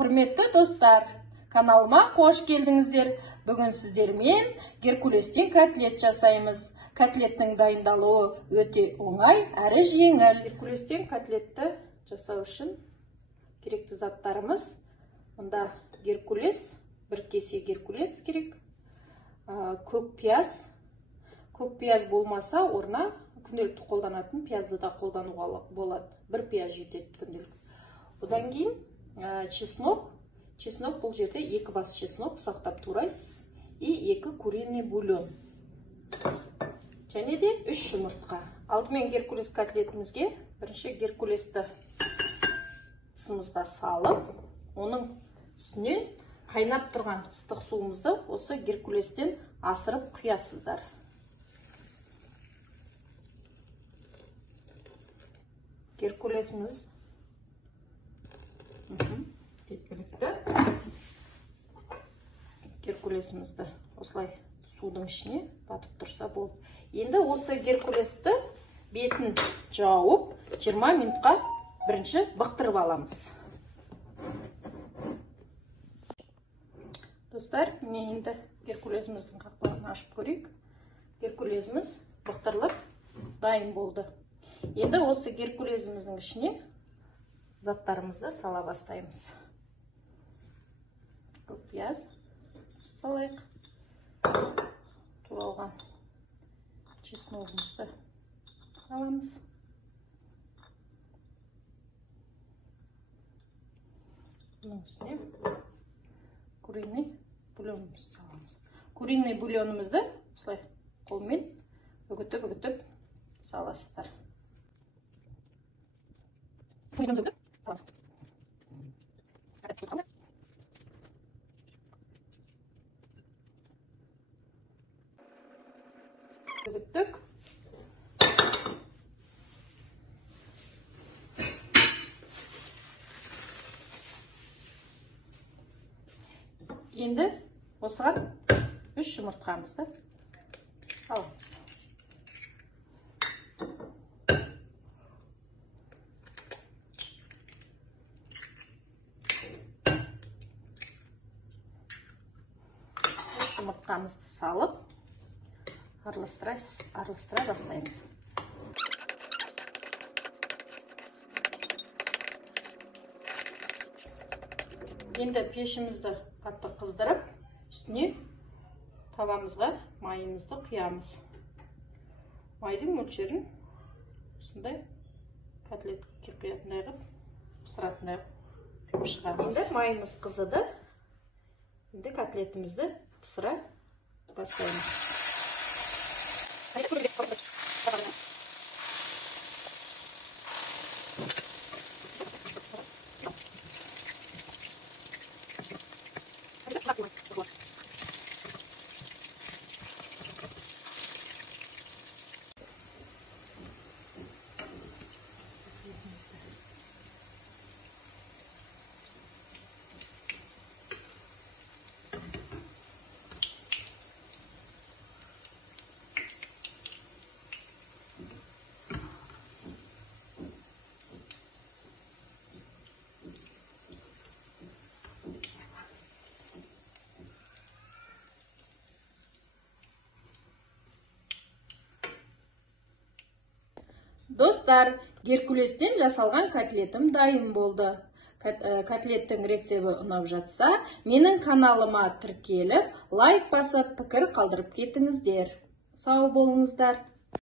Құрметті достар, каналыма қош келдіңіздер. Бүгін сіздермен геркулестен котлет жасаймыз. Котлеттің дайындалуы өте оңай әрі жеңіл. Геркулестен котлетті жасау үшін керекті заттарымыз. Мұнда геркулес, бір кесе геркулес керек. Көк пияз. Көк пияз болмаса, орнына күнделікті қолданатын пиязды да қолдануға болады. Бір пияз жетеді күнделікті. Одан кейін чеснок. Чеснок бұл жерде 2 бас чеснок сақтап турайсыз. И 2 куриный бульон. Және де 3 жұмыртқа. Алдымен геркулес котлетімізге бірінші геркулесті тысымызға салып, оның үстінен қайнап тұрған ыстық суымызды осы геркулестен асырып құясыздар. Геркулесіміз Геркулесімізді осылай судың ішіне батып тұрса болды. Енді осы геркулесті бетін жауып 20 минутқа бірінші бұқтырып аламыз. Достар, міне енді геркулесіміздің қақпағын ашып көрейік. Геркулесіміз бұқтырылып дайын болды. Енді осы геркулесіміздің ішіне заттарымызды сала бастаймыз. Көк пияз салайық. Туралған чесногымызды саламыз. Бұның үстіне куриный бульонымызды саламыз. Куриный бульонымызды осылай қолмен үгітіп саласыздар. Үгіттік. Енді осыған 3 жұмыртқамызды аламыз. Жұмыртқамызды салып, араластыра бастаймыз. Енді пешімізді қатты қыздырып, үстіне тавамызға майымызды құямыз. Майдың мөлшерін осындай котлетке құятындай қып, пісіратындай қып шығарамыз. Енді майымыз қызыды. Енді котлетімізді пісіре бастаймыз. Достар, геркулестен жасалған котлетім дайын болды. Котлеттің рецебі ұнап жатса, менің каналыма тіркеліп, лайк басып, пікір қалдырып кетіңіздер. Сау болыңыздар.